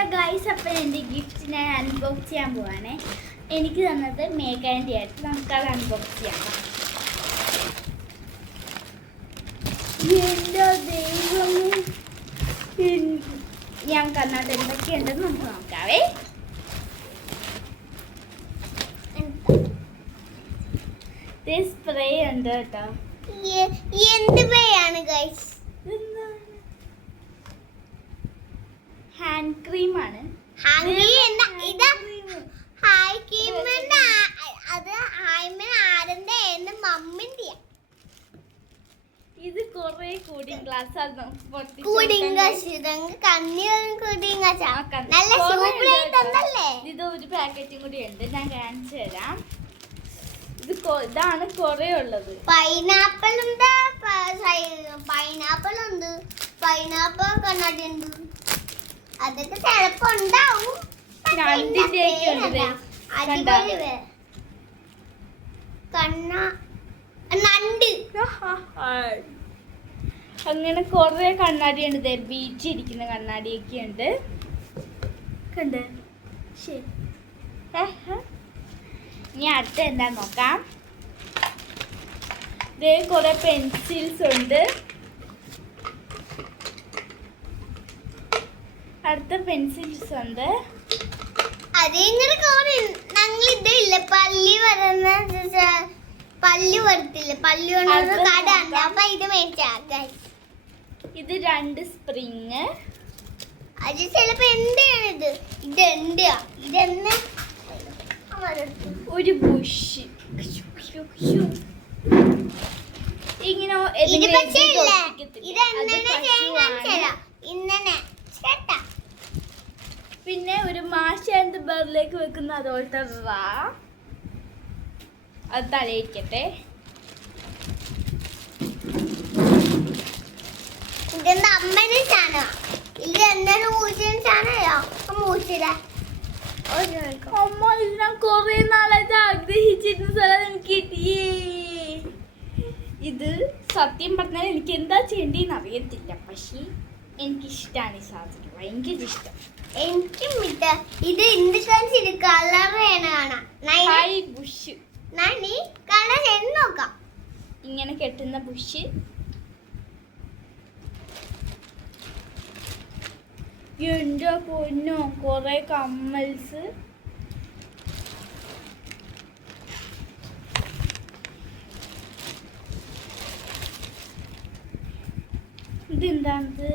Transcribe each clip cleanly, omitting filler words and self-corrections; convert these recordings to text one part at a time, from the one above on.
Hello guys, അപ്പം എൻ്റെ gift ഞാൻ അൺബോക്സ് ചെയ്യാൻ പോവാണേ. എനിക്ക് തന്നത് മേഘാൻ്റെ ആയിട്ട്. നമുക്കത് അൺബോക്സ് ചെയ്യാം. എൻ്റെ ദൈവമേ, ഞാൻ കണ്ണാട്ട് എന്തൊക്കെയുണ്ടെന്ന് നമുക്ക് നോക്കാവേ. സ്പ്രേ ഉണ്ട് കേട്ടോ. എന്ത് പേയാണ് ഗൈസ്? ഹാൻഡ് ക്രീം ആണ്. ഇത് കൊറേ കൂടിംഗ് ഗ്ലാസ് ഇത് ഒരു പാക്കറ്റും കൂടി ഉണ്ട്. ഞാൻ കാണിച്ചു തരാം. ഇതാണ് കൊറേ ഉള്ളത്. പൈനാപ്പിൾ ഉണ്ട്, പൈനാപ്പിൾ കണ്ണാടി ഉണ്ട്. അതൊക്കെ ചിലപ്പോ ഉണ്ടാവും. അങ്ങനെ കൊറേ കണ്ണാടി ഉണ്ട്. ബീച്ചിരിക്കുന്ന കണ്ണാടിയൊക്കെ ഉണ്ട്. കണ്ട് ശരി. ഇനി അടുത്ത എന്താ നോക്കാം. ഇതേ കുറെ പെൻസിൽസ് ഉണ്ട്. അടുത്ത പെൻസിൽസ് ഉണ്ട്. ഇത് 2 സ്പ്രിങ്. അത് ചിലപ്പോ എന്താണ് ഇതെന്താ ഒരു ബുഷ്. ഇങ്ങനെ പിന്നെ ഒരു മാഷാന്ത് ബറിലേക്ക് വെക്കുന്ന അതുപോലത്തെ വാ. അത് തലയിരിക്കട്ടെ. ഇതെന്താ അമ്മേനെ ചാനോ? ഇത് എന്താണ് ചാനോ? അമ്മ, ഇത് ഞാൻ കൊറേ നാളായിട്ട് ആഗ്രഹിച്ചിരുന്ന സ്ഥലം എനിക്ക് കിട്ടിയേ. ഇത് സത്യം പറഞ്ഞാൽ എനിക്ക് എന്താ ചെയ്യേണ്ടതെന്ന് അറിയത്തില്ല. പക്ഷേ എനിക്കിഷ്ടമാണ് ഈ സാധനം. ഭയങ്കര ഇഷ്ടം. എനിക്കും ഇത് എന്ത് കളർ ബുഷ്. നോക്കാം. ഇങ്ങനെ കെട്ടുന്ന ബുഷ്. എന്റെ പൊന്നോ, കൊറേ കമ്മൽസ്. ഇതെന്താണത്?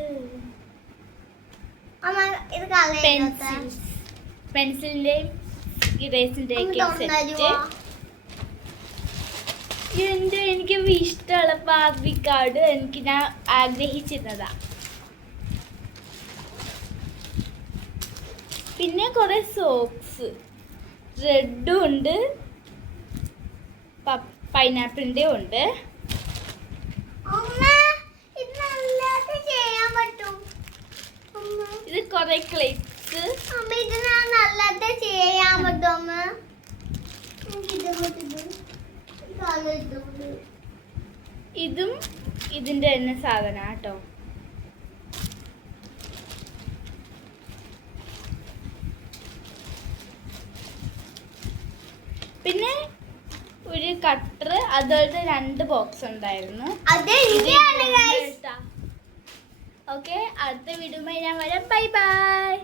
പെൻസിലിന്റെയും ഇറേസിന്റെയും സെറ്റ്. എനിക്ക് ഇഷ്ടമുള്ള ബാർബി കാർഡ് എനിക്ക് ഞാൻ ആഗ്രഹിച്ചിരുന്നതാ. പിന്നെ കുറെ സോക്സ്. റെഡും ഉണ്ട്, പൈനാപ്പിളിന്റെ ഉണ്ട്. ഇത് കുറെ ക്ലിപ്സ്. ഇതും ഇതിന്റെ തന്നെ സാധന കേട്ടോ. പിന്നെ ഒരു കട്ടർ, അതുപോലത്തെ 2 ബോക്സ് ഉണ്ടായിരുന്നു. ഓക്കെ, അടുത്ത വീഡിയോയുമായി ഞാൻ വരാം. Bye bye.